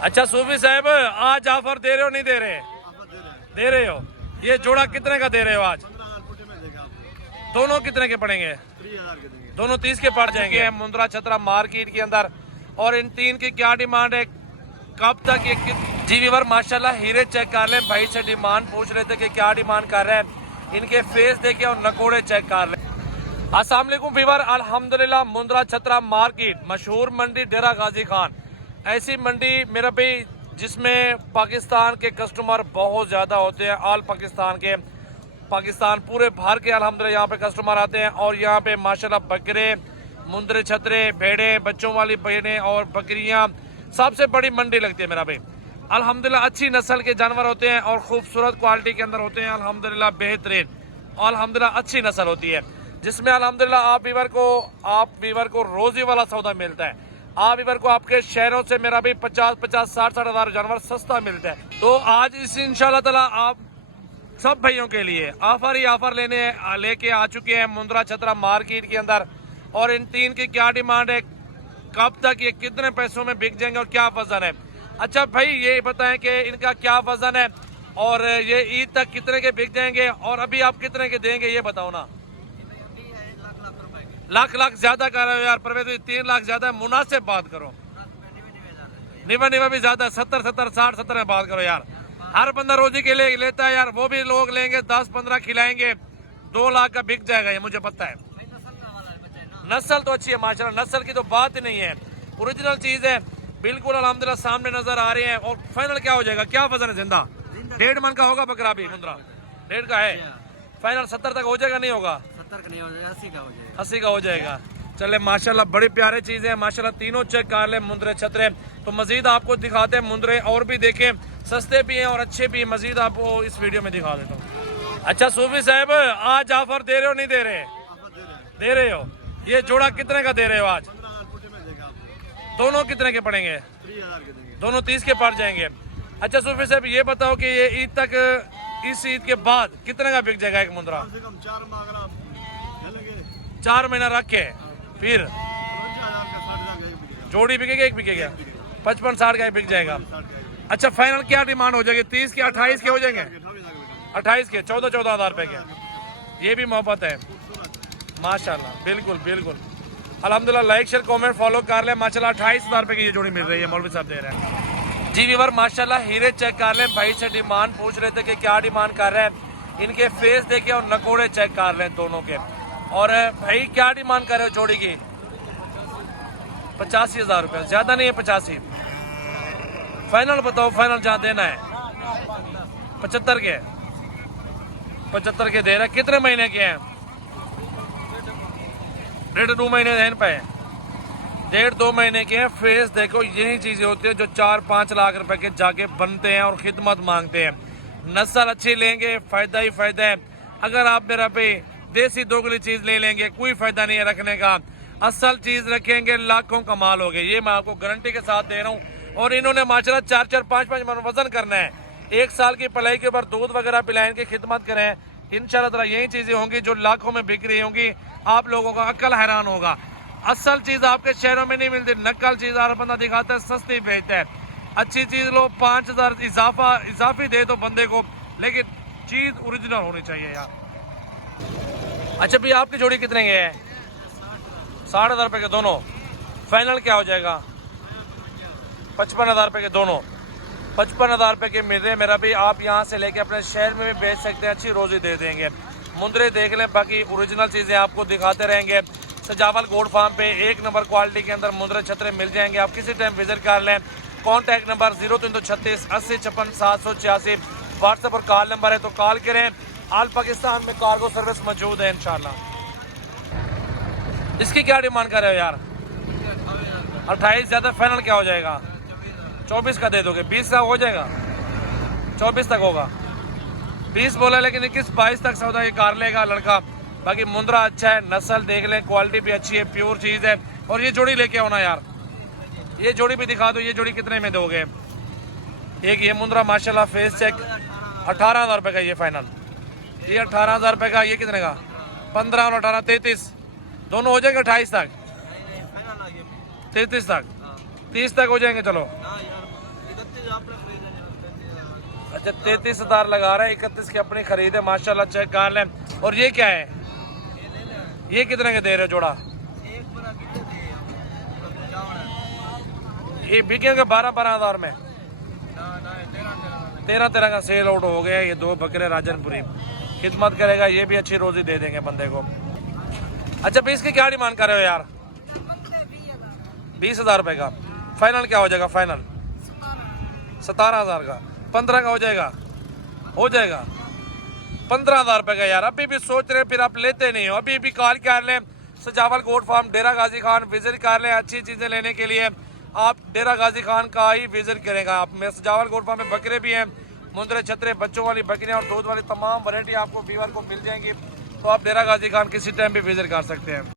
अच्छा सूफी साहब, आज ऑफर दे रहे हो नहीं दे रहे? दे रहे हो। ये जोड़ा कितने का दे रहे हो आज? दोनों कितने के पड़ेंगे? दोनों 30 के पड़ जाएंगे। मुंद्रा छतरा मार्केट के अंदर। और इन तीन की क्या डिमांड है, कब तक ये जी वीवर माशाल्लाह हीरे चेक कर लें। भाई से डिमांड पूछ रहे थे कि क्या डिमांड कर रहे हैं, इनके फेस देखे और नकोड़े चेक कर लें। अस्सलाम वालेकुम वीवर, अल्हम्दुलिल्लाह मुंद्रा छतरा मार्केट मशहूर मंडी डेरा गाजी खान, ऐसी मंडी मेरा भाई जिसमें पाकिस्तान के कस्टमर बहुत ज़्यादा होते हैं। ऑल पाकिस्तान के, पाकिस्तान पूरे भर के अल्हम्दुलिल्लाह यहाँ पे कस्टमर आते हैं। और यहाँ पे माशाल्लाह बकरे, मुंद्रे छतरे, भेड़े, बच्चों वाली भेड़ें और बकरियाँ, सबसे बड़ी मंडी लगती है मेरा भाई। अल्हम्दुलिल्लाह अच्छी नस्ल के जानवर होते हैं और खूबसूरत क्वालिटी के अंदर होते हैं। अल्हम्दुलिल्लाह बेहतरीन और अल्हम्दुलिल्लाह अच्छी नस्ल होती है, जिसमें अल्हम्दुलिल्लाह आप वीवर को रोजी वाला सौदा मिलता है। आप वीवर को आपके शहरों से मेरा भी 50-50, 60-60 हज़ार जानवर सस्ता मिलता है। तो आज इस इंशाल्लाह ताला आप सब भाइयों के लिए ऑफर ही ऑफर लेके आ चुके हैं मुंद्रा छतरा मार्केट के अंदर। और इन तीन की क्या डिमांड है, कब तक ये कितने पैसों में बिक जाएंगे और क्या वजन है। अच्छा भाई ये बताएं कि इनका क्या वजन है और ये ईद तक कितने के बिक जाएंगे, और अभी आप कितने के देंगे ये बताओ ना। लाख ज्यादा कर रहे हो यार परवेज, 3 लाख ज्यादा, मुनासिब बात करो। निवा भी ज्यादा, 70-70, 60-70 में बात करो यार। हर बंदा रोजी के लिए लेता है यार, वो भी लोग लेंगे 10-15 खिलाएंगे, 2 लाख का बिक जाएगा ये मुझे पता है। नस्ल तो अच्छी है माशाल्लाह, नस्ल की तो बात ही नहीं है, ओरिजिनल चीज है बिल्कुल अल्हम्दुलिल्लाह सामने नजर आ रहे हैं। और फाइनल क्या हो जाएगा, क्या वजन है जिंदा? 1.5 मन का होगा बकरा भी मुंद्रा, 1.5 का है। फाइनल 70 तक हो जाएगा नहीं होगा? 70 का नहीं हो जाएगा, 80 का हो जाएगा। 80 का हो जाएगा। चले माशाल्लाह बड़ी प्यारे चीजें हैं माशाल्लाह, तीनों चेक कर ले मुंद्रे छतरे। तो मजीद आपको दिखाते हैं मुंद्रे और भी देखें, सस्ते भी हैं और अच्छे भी हैं, मजीद आपको इस वीडियो में दिखा देता हूँ। अच्छा सूफी साहब, आज ऑफर दे रहे हो नहीं दे रहे? दे रहे हो। ये जोड़ा कितने का दे रहे हो आज? दोनों कितने के पड़ेंगे? दोनों 30 के पड़ जाएंगे। अच्छा सूफी साहब ये बताओ कि ये ईद तक, इस ईद के बाद कितने का बिक जाएगा एक मुंद्रा? 4 महीना रख के फिर जोड़ी बिकेगा, एक बिकेगा? 55-60 का बिक जाएगा। अच्छा फाइनल क्या डिमांड हो जाएगी, 30 के 28 के हो जाएंगे? 28 के 14-14 हज़ार रुपए के। ये भी मोहब्बत है माशाल्लाह, बिल्कुल बिल्कुल अल्हम्दुलिल्लाह। लाइक शेयर कमेंट फॉलो कर ले माशाल्लाह। 28 हज़ार रुपए की ये जोड़ी मिल रही है, मौलवी साहब दे रहे हैं। जी वीवर माशाल्लाह हीरे चेक कर लें। भाई से डिमांड पूछ रहे थे कि क्या डिमांड कर रहे हैं, इनके फेस देखे और नकोड़े चेक कर लें दोनों के। और भाई क्या डिमांड कर रहे हो जोड़ी की? 85 हज़ार रुपये, ज्यादा नहीं है 85? फाइनल बताओ, फाइनल जहाँ देना है। 75 के, 75 के दे रहे हैं। कितने महीने के हैं? 1.5-2 महीने रहने पे, 1.5-2 महीने के हैं। फेस देखो, यही चीजें होती है जो 4-5 लाख रुपए के जाके बनते हैं और खिदमत मांगते हैं। नस्ल अच्छी लेंगे फायदा ही फायदा है। अगर आप मेरा पे देसी दोगली चीज ले लेंगे कोई फायदा नहीं है रखने का, असल चीज रखेंगे लाखों कमाल हो गए, ये मैं आपको गारंटी के साथ दे रहा हूँ। और इन्होंने माशाल्लाह 4-4, 5-5 मन वजन करना है। 1 साल की पलाई के ऊपर दूध वगैरह पिलाएं के खिदमत करें, इंशाल्लाह ताला यही चीजें होंगी जो लाखों में बिक रही होंगी। आप लोगों का अक्ल हैरान होगा। असल चीज आपके शहरों में नहीं मिलती, नकल चीज हर बंदा दिखाता है, सस्ती बेचता है। अच्छी चीज लो, 5,000 इजाफी दे दो बंदे को, लेकिन चीज ओरिजिनल होनी चाहिए यार। अच्छा भैया आपकी जोड़ी कितने के है? 60 हज़ार रुपए के दोनों। फाइनल क्या हो जाएगा? 55 हज़ार रुपए के दोनों। 55 हज़ार रुपए के मिल रहे हैं मेरा भी। आप यहाँ से लेके अपने शहर में भी बेच सकते हैं, अच्छी रोजी दे देंगे। मुंद्रे देख लें, बाकी ओरिजिनल चीजें आपको दिखाते रहेंगे। सजावल गोड फार्म पे 1 नंबर क्वालिटी के अंदर मुंद्रे छतरे मिल जाएंगे, आप किसी टाइम विजिट कर लें। कॉन्टैक्ट नंबर 0336 80 56 786 व्हाट्सएप और कॉल नंबर है, तो कॉल करें। ऑल पाकिस्तान में कार्गो सर्विस मौजूद है इंशाल्लाह। इसकी क्या डिमांड कर रहे हो यार? 28 ज्यादा, फाइनल क्या हो जाएगा? 24 का दे दोगे? 20 का हो जाएगा? 24 तक होगा? 20 बोला, लेकिन 21-22 तक सौदा ये कार लेगा लड़का। बाकी मुंद्रा अच्छा है, नस्ल देख लें, क्वालिटी भी अच्छी है, प्योर चीज है। और ये जोड़ी लेके आओ ना यार, ये जोड़ी भी दिखा दो। ये जोड़ी कितने में दोगे? एक ये मुंद्रा माशाल्लाह फेस चेक 18 हज़ार रुपए का ये फाइनल। ये 18 हज़ार रुपए का। ये कितने का? 15 और 18 33, दोनों हो जाएंगे 28 तक, 33 तक, 30 तक हो जाएंगे। चलो अच्छा 33,000 लगा रहा है, 31 की अपनी खरीद है माशाल्लाह, चेक कर लें। और ये क्या है, ये कितने के दे रहे हो जोड़ा? ये बिकेंगे 12-12 हज़ार में, 13-13 का सेल आउट हो गया। ये दो बकरे राजनपुरी खिदमत करेगा, ये भी अच्छी रोजी दे देंगे बंदे को। अच्छा भी इसकी क्या डिमांड कर रहे हो यार? 20,000 रुपए का फाइनल क्या हो जाएगा? फाइनल 17,000 का, 15 का हो जाएगा? हो जाएगा 15,000 रुपए का यार। अभी भी सोच रहे फिर आप लेते नहीं हो। अभी भी कॉल कर लें, सजावल गोट फार्म डेरा गाजी खान विजिट कर लें। अच्छी चीजें लेने के लिए आप डेरा गाजी खान का ही विजिट करेगा। आप में सजावल गोट फार्म में बकरे भी हैं, मुंदरे छतरे, बच्चों वाली बकरियां और दूध वाली तमाम वैरायटी आपको वीवर को मिल जाएंगी। तो आप डेरा गाजी खान किसी टाइम भी विजिट कर सकते हैं।